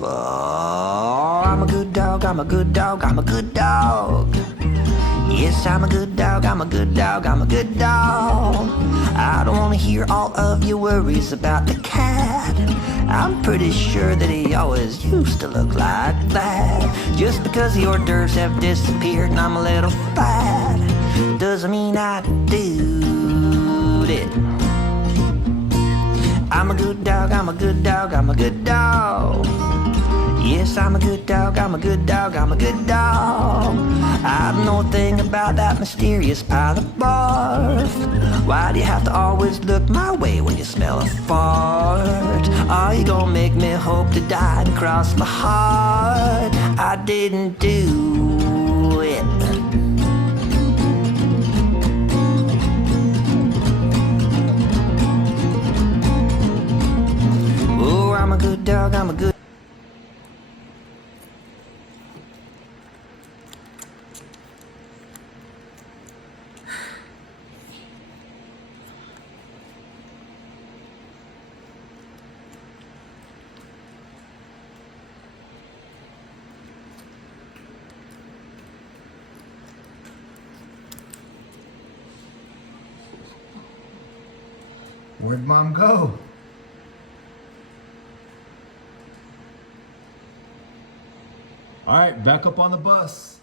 Oh, I'm a good dog, I'm a good dog, I'm a good dog. Yes, I'm a good dog, I'm a good dog, I'm a good dog. I don't wanna hear all of your worries about the cat. I'm pretty sure that he always used to look like that. Just because the hors d'oeuvres have disappeared and I'm a little fat doesn't mean I do it. I'm a good dog, I'm a good dog, I'm a good dog. Yes, I'm a good dog, I'm a good dog, I'm a good dog. I don't know a thing about that mysterious pile of barf. Why do you have to always look my way when you smell a fart? Are you gonna make me hope to die and cross my heart? I didn't do it. Oh, I'm a good dog, I'm a good. Where'd Mom go? All right, back up on the bus.